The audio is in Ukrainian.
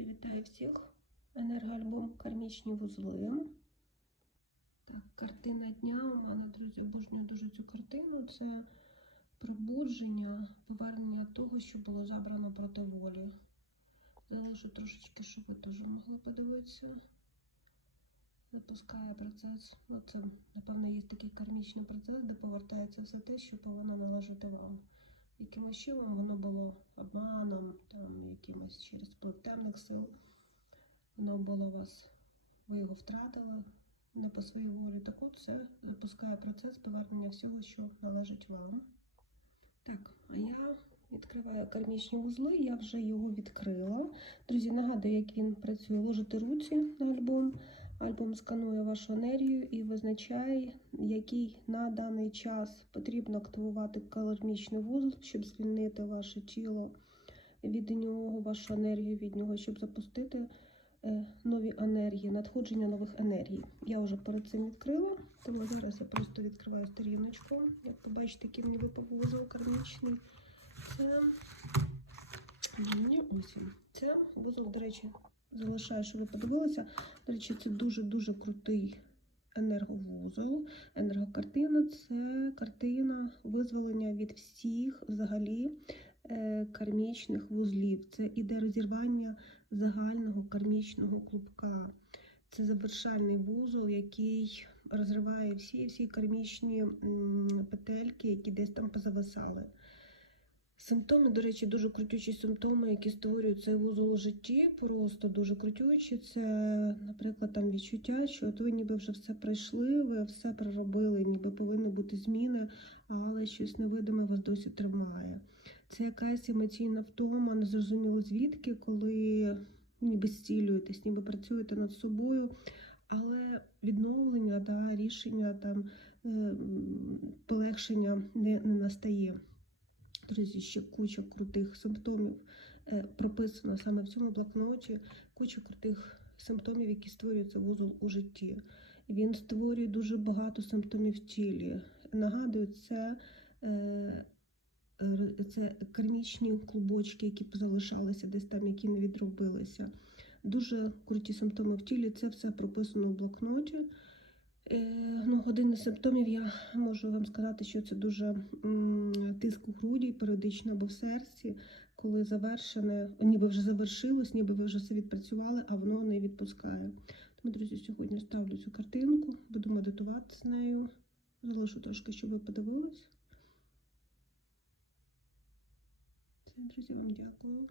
Друзі, вітаю всіх! Енергоальбом Кармічні вузли. Так, картина дня у мене, друзі, обожнюю дуже цю картину. Це пробудження, повернення того, що було забрано проти волі. Залишу трошечки, щоб ви теж могли подивитися. Запускає процес. Ну, це, напевно, є такий кармічний процес, де повертається все те, що повинно належати вам. Якимось чином воно було обманом, там, якимось через вплив темних сил. Воно було вас, ви його втратили не по своїй волі. Так от це запускає процес повернення всього, що належить вам. Так, а я відкриваю кармічні вузли, я вже його відкрила. Друзі, нагадую, як він працює. Ложите руці на альбом. Альбом сканує вашу енергію і визначає, який на даний час потрібно активувати кармічний вузол, щоб звільнити ваше тіло від нього, вашу енергію від нього, щоб запустити е, нові енергії, надходження нових енергій. Я вже перед цим відкрила, тому зараз я просто відкриваю сторіночку. Як побачите, який мені випав вузол кармічний. Це ось він. Це вузол, до речі, залишаю, щоб ви подивилися. До речі, це дуже-дуже крутий енерговузол. Енергокартина це картина визволення від всіх взагалі е, кармічних вузлів. Це іде розірвання загального кармічного клубка. Це завершальний вузол, який розриває всі всі кармічні петельки, які десь там позависали. Симптоми, до речі, дуже крутючі симптоми, які створюють цей вузол у житті, просто дуже крутючі. Це, наприклад, там відчуття, що от ви ніби вже все пройшли, ви все проробили, ніби повинні бути зміни, але щось невидиме вас досі тримає. Це якась емоційна втома, незрозуміло звідки, коли ніби зцілюєтесь, ніби працюєте над собою, але відновлення та рішення там е, полегшення не, не настає. Друзі, ще куча крутих симптомів е, прописано саме в цьому блокноті. Куча крутих симптомів, які створюються вузол у житті. Він створює дуже багато симптомів в тілі. Нагадую, це, е, це кармічні клубочки, які залишалися десь там, які не відробилися. Дуже круті симптоми в тілі. Це все прописано в блокноті. Е, Ну, один із симптомів я можу вам сказати, що це дуже тиск у груді, періодично або в серці, коли завершене, ніби вже завершилось, ніби ви вже все відпрацювали, а воно не відпускає. Тому, друзі, сьогодні ставлю цю картинку, буду медитувати з нею. Залишу трошки, щоб ви подивились. Все, друзі, вам дякую.